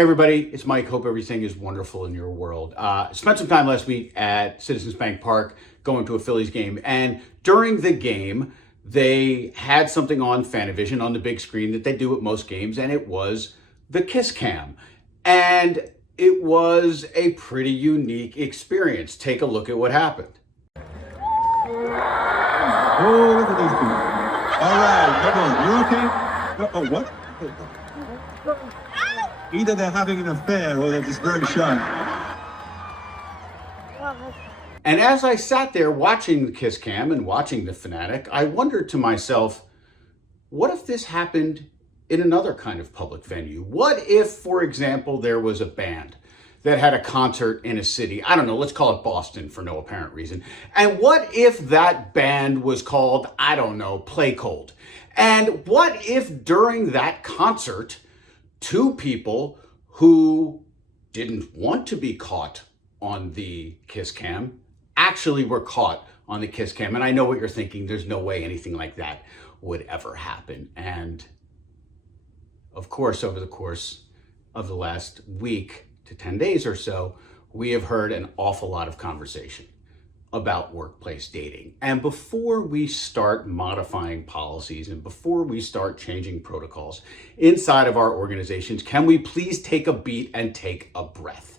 Hey everybody, it's Mike. Hope everything is wonderful in your world. Spent some time last week at Citizens Bank Park going to a Phillies game, and during the game they had something on Fanavision on the big screen that they do at most games, and it was the Kiss Cam. And it was a pretty unique experience. Take a look at what happened. Oh, look at these people. All right, come on, you okay? Oh, what? Either they're having an affair or they're just very shy. And as I sat there watching the Kiss Cam and watching the Fanatic, I wondered to myself, what if this happened in another kind of public venue? What if, for example, there was a band that had a concert in a city? I don't know, let's call it Boston for no apparent reason. And what if that band was called, I don't know, Play Cold? And what if during that concert, two people who didn't want to be caught on the Kiss Cam actually were caught on the Kiss Cam? And I know what you're thinking, there's no way anything like that would ever happen. And of course, over the course of the last week to 10 days or so, we have heard an awful lot of conversation about workplace dating. And before we start modifying policies and before we start changing protocols inside of our organizations, can we please take a beat and take a breath?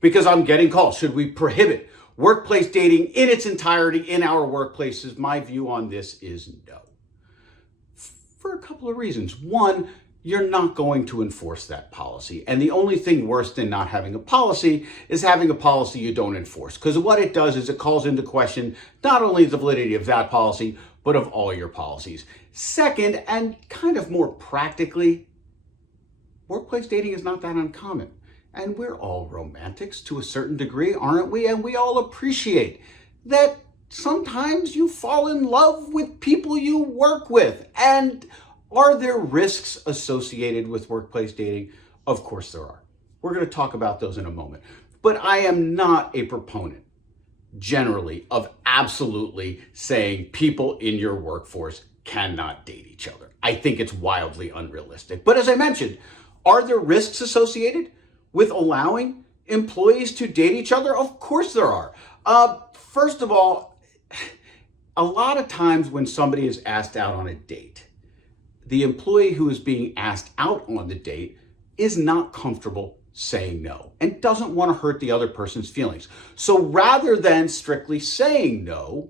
Because I'm getting calls. Should we prohibit workplace dating in its entirety in our workplaces? My view on this is no. For a couple of reasons. One, you're not going to enforce that policy. And the only thing worse than not having a policy is having a policy you don't enforce. Because what it does is it calls into question not only the validity of that policy, but of all your policies. Second, and kind of more practically, workplace dating is not that uncommon. And we're all romantics to a certain degree, aren't we? And we all appreciate that sometimes you fall in love with people you work with. And are there risks associated with workplace dating? Of course there are. We're going to talk about those in a moment. But I am not a proponent, generally, of absolutely saying people in your workforce cannot date each other. I think it's wildly unrealistic. But as I mentioned, are there risks associated with allowing employees to date each other? Of course there are. First of all, a lot of times when somebody is asked out on a date, the employee who is being asked out on the date is not comfortable saying no and doesn't want to hurt the other person's feelings. So rather than strictly saying no,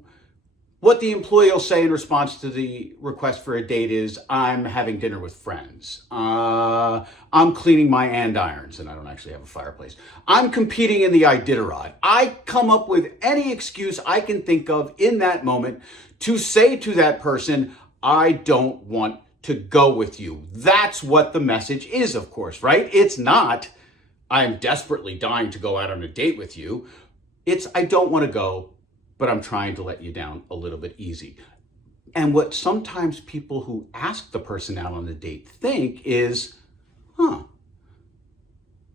what the employee will say in response to the request for a date is, I'm having dinner with friends. I'm cleaning my andirons, and I don't actually have a fireplace. I'm competing in the Iditarod. I come up with any excuse I can think of in that moment to say to that person, I don't want to go with you. That's what the message is, of course, right? It's not, I'm desperately dying to go out on a date with you. It's, I don't want to go, but I'm trying to let you down a little bit easy. And what sometimes people who ask the person out on the date think is,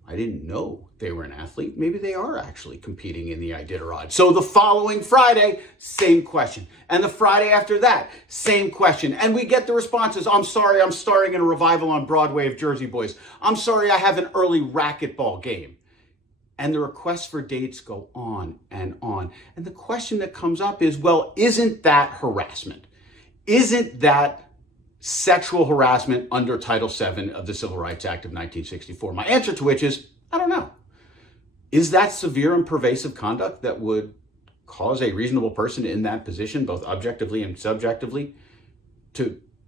I didn't know they were an athlete. Maybe they are actually competing in the Iditarod. So the following Friday, same question. And the Friday after that, same question. And we get the responses. I'm sorry, I'm starring in a revival on Broadway of Jersey Boys. I'm sorry, I have an early racquetball game. And the requests for dates go on and on. And the question that comes up is, well, isn't that harassment? Isn't that sexual harassment under Title VII of the Civil Rights Act of 1964? My answer to which is, I don't know. Is that severe and pervasive conduct that would cause a reasonable person in that position, both objectively and subjectively,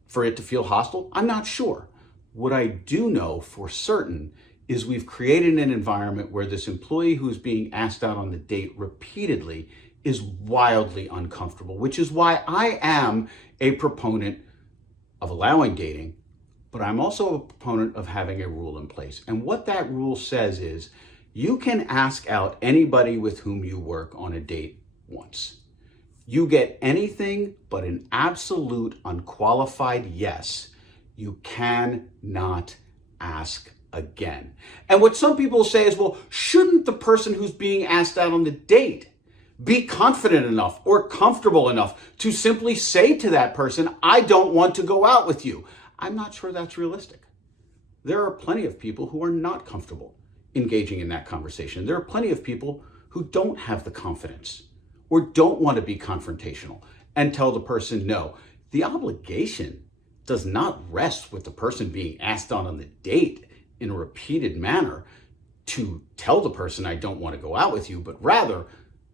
for it to feel hostile? I'm not sure. What I do know for certain is we've created an environment where this employee who's being asked out on the date repeatedly is wildly uncomfortable, which is why I am a proponent of allowing dating, but I'm also a proponent of having a rule in place. And what that rule says is you can ask out anybody with whom you work on a date once. You get anything but an absolute unqualified yes. You cannot ask again. And what some people say is, well, shouldn't the person who's being asked out on the date be confident enough or comfortable enough to simply say to that person, I don't want to go out with you? I'm not sure that's realistic. there are plenty of people who are not comfortable engaging in that conversation. There are plenty of people who don't have the confidence or don't want to be confrontational and tell the person no. The obligation does not rest with the person being asked on the date in a repeated manner to tell the person I don't want to go out with you, but rather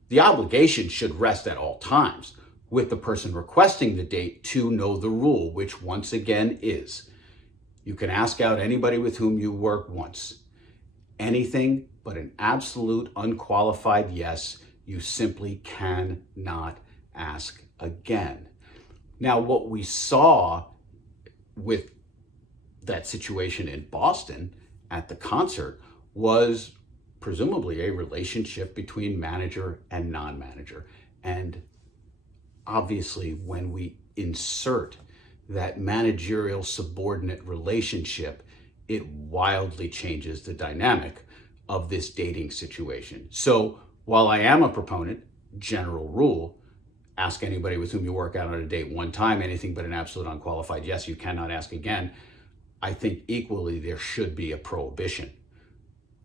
the obligation should rest at all times with the person requesting the date to know the rule, which once again is, you can ask out anybody with whom you work once. Anything but an absolute unqualified yes, you simply cannot ask again. Now, what we saw with that situation in Boston at the concert was presumably a relationship between manager and non-manager. And obviously, when we insert that managerial subordinate relationship, it wildly changes the dynamic of this dating situation. So while I am a proponent, general rule, ask anybody with whom you work out on a date one time, anything but an absolute unqualified yes, you cannot ask again. I think equally there should be a prohibition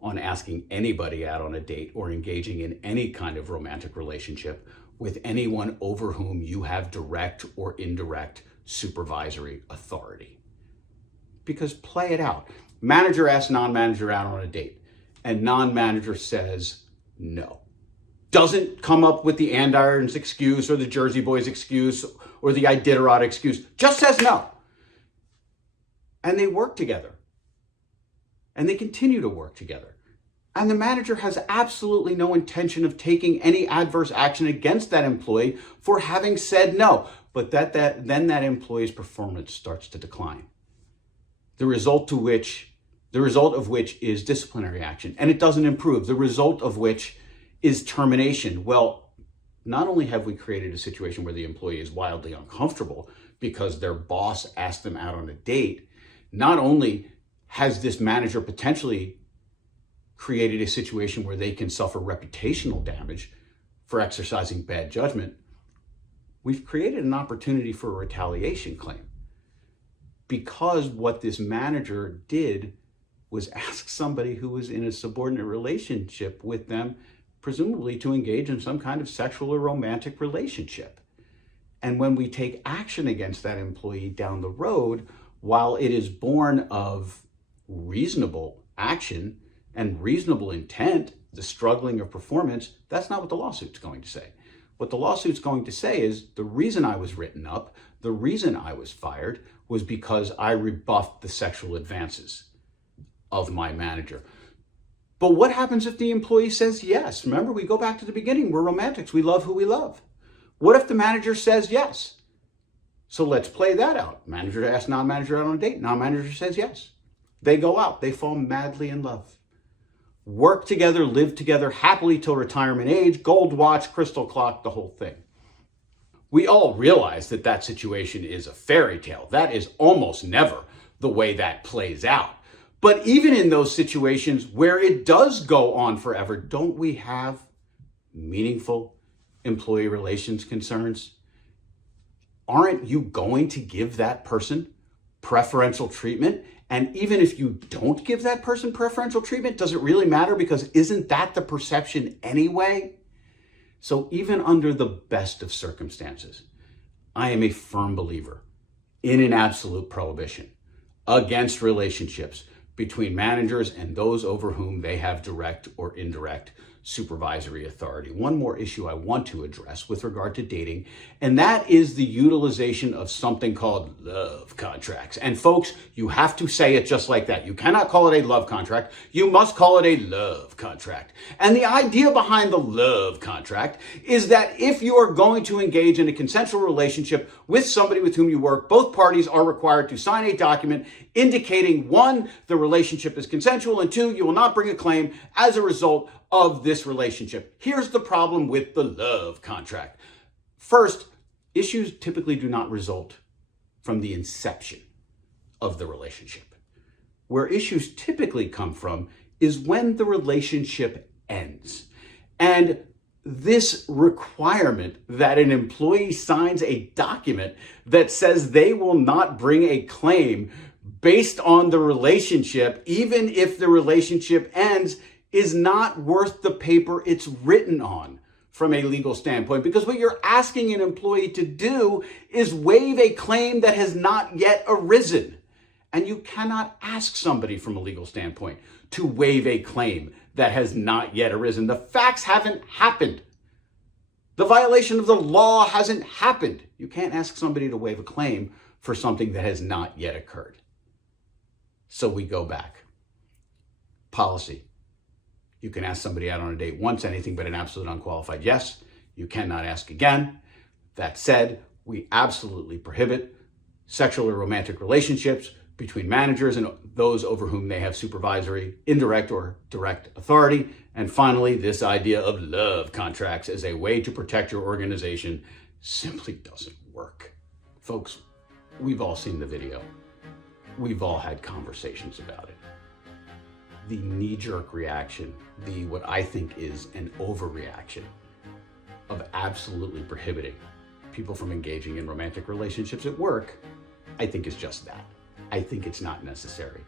on asking anybody out on a date or engaging in any kind of romantic relationship with anyone over whom you have direct or indirect supervisory authority. Because play it out. Manager asks non-manager out on a date, and non-manager says no. Doesn't come up with the andirons excuse or the Jersey Boys excuse or the Iditarod excuse, just says no. And they work together. And they continue to work together. And the manager has absolutely no intention of taking any adverse action against that employee for having said no. But then that employee's performance starts to decline. The result of which is disciplinary action. And it doesn't improve. The result of which is termination. Well, not only have we created a situation where the employee is wildly uncomfortable because their boss asked them out on a date, not only has this manager potentially created a situation where they can suffer reputational damage for exercising bad judgment, we've created an opportunity for a retaliation claim. Because what this manager did was ask somebody who was in a subordinate relationship with them, presumably to engage in some kind of sexual or romantic relationship. And when we take action against that employee down the road, while it is born of reasonable action and reasonable intent, the struggling of performance, that's not what the lawsuit's going to say. What the lawsuit's going to say is the reason I was written up, the reason I was fired was because I rebuffed the sexual advances of my manager. But what happens if the employee says yes? Remember, we go back to the beginning. We're romantics. We love who we love. What if the manager says yes? So let's play that out. Manager asks non-manager out on a date. Non-manager says yes. They go out. They fall madly in love. Work together, live together happily till retirement age, gold watch, crystal clock, the whole thing. We all realize that that situation is a fairy tale. That is almost never the way that plays out. But even in those situations where it does go on forever, don't we have meaningful employee relations concerns? Aren't you going to give that person preferential treatment? And even if you don't give that person preferential treatment, does it really matter? Because isn't that the perception anyway? So even under the best of circumstances, I am a firm believer in an absolute prohibition against relationships between managers and those over whom they have direct or indirect supervisory authority. One more issue I want to address with regard to dating, and that is the utilization of something called love contracts. And folks, you have to say it just like that. You cannot call it a love contract. You must call it a love contract. And the idea behind the love contract is that if you are going to engage in a consensual relationship with somebody with whom you work, both parties are required to sign a document indicating, one, the relationship is consensual, and two, you will not bring a claim as a result of this relationship. Here's the problem with the love contract. First, issues typically do not result from the inception of the relationship. Where issues typically come from is when the relationship ends. And this requirement that an employee signs a document that says they will not bring a claim based on the relationship, even if the relationship ends, is not worth the paper it's written on from a legal standpoint. Because what you're asking an employee to do is waive a claim that has not yet arisen. And you cannot ask somebody from a legal standpoint to waive a claim that has not yet arisen. The facts haven't happened. The violation of the law hasn't happened. You can't ask somebody to waive a claim for something that has not yet occurred. So we go back. Policy. You can ask somebody out on a date once, anything but an absolute unqualified yes. You cannot ask again. That said, we absolutely prohibit sexual or romantic relationships between managers and those over whom they have supervisory, indirect, or direct authority. And finally, this idea of love contracts as a way to protect your organization simply doesn't work. Folks, we've all seen the video. We've all had conversations about it. The knee-jerk reaction, what I think is an overreaction of absolutely prohibiting people from engaging in romantic relationships at work, I think is just that. I think it's not necessary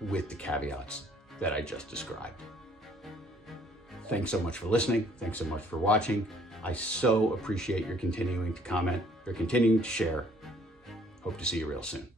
with the caveats that I just described. Thanks so much for listening. Thanks so much for watching. I so appreciate your continuing to comment, your continuing to share. Hope to see you real soon.